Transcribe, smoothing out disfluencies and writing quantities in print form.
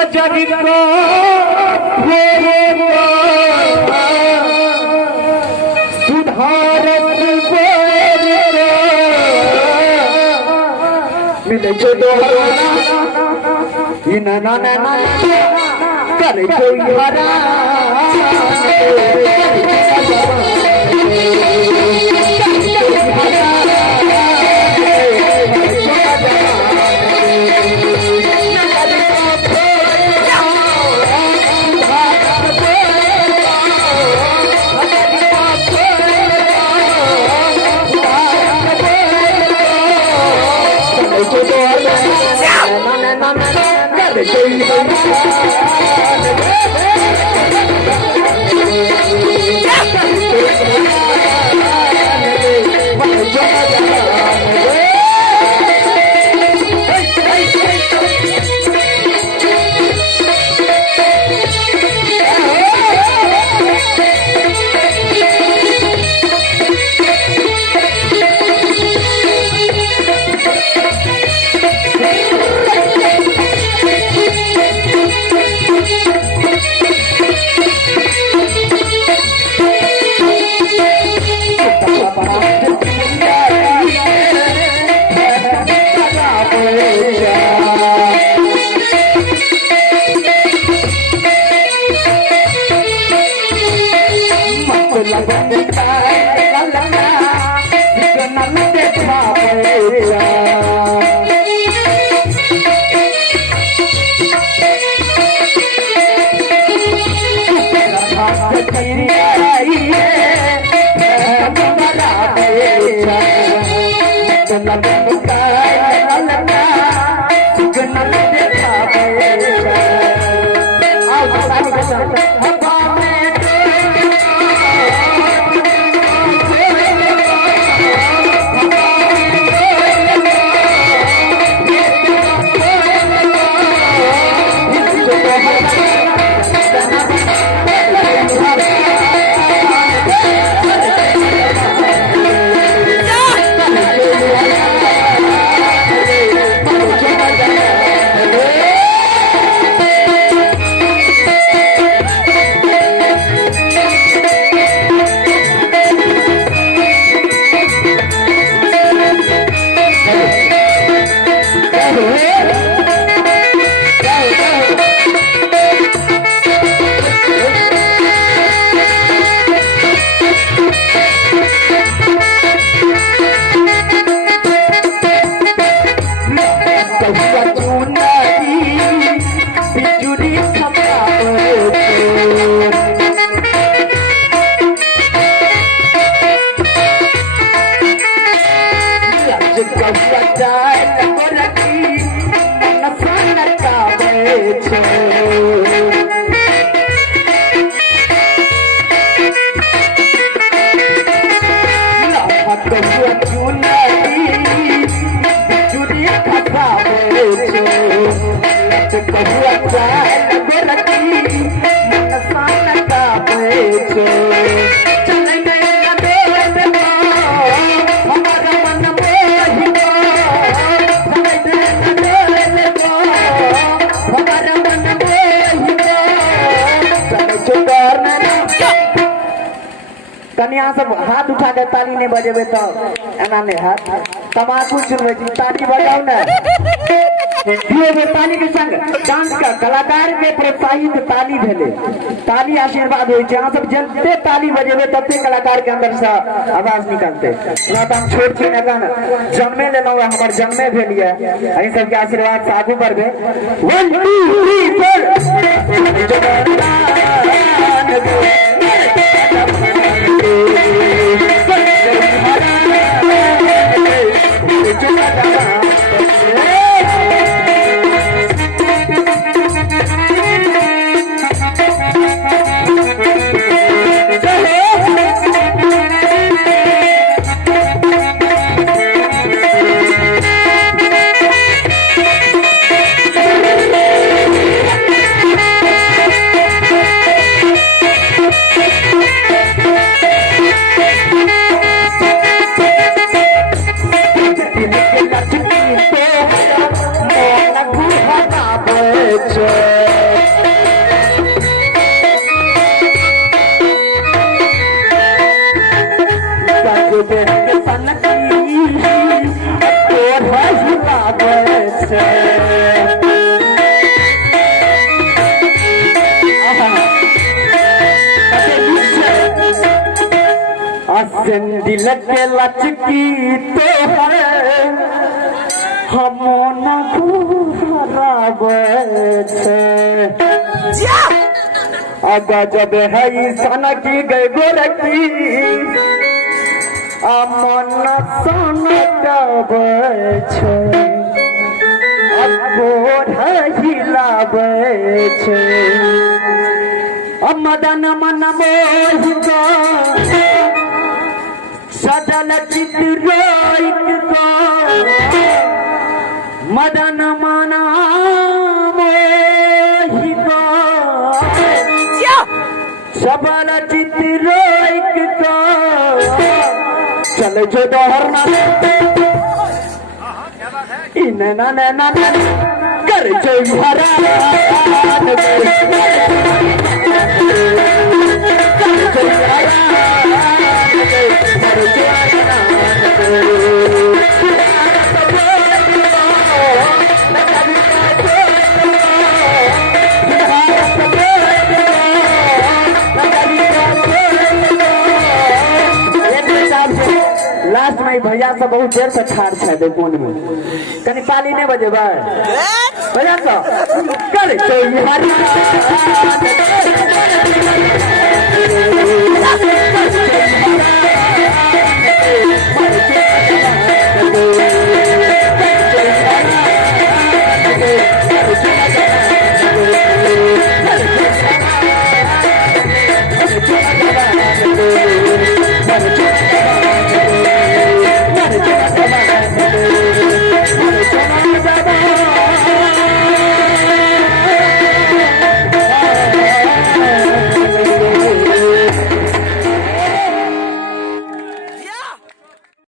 सजरी को सुधारत मिले जो दोहरा ना करे कोई हरा कन्या सब हाथ उठा के ताली नहीं बजेबे तो एना नहीं हाथ तमाकू चुनबे ताली बजाओ ना दिए में ताली के संग डांस का कलाकार के प्रोत्साहित ताली भेले ताली आशीर्वाद होय छै अहाँ सब जते ताली बजेबे तते कलाकार के अंदर से आवाज निकलते ना तो हम छोड़ छी ना गाना जन्मे लेलौ हमर जन्मे भेलिए अहीं सब के आशीर्वाद से आगू बढ़बे 1 2 3 4 Let's go. दिल के लचकी तो हम न अगा जब है सन की गए गोरखी अमन सन कब मदन मन मोह सजल चित्रोइक को मदन मना मोहिको सबल चित्रोइक को चले जो दोहरना इन ना कर जो हरा लास्ट में भैया से बहुत देर से ठाड़ छे दे फोन में कनी पाली नहीं बजे भैया तो कर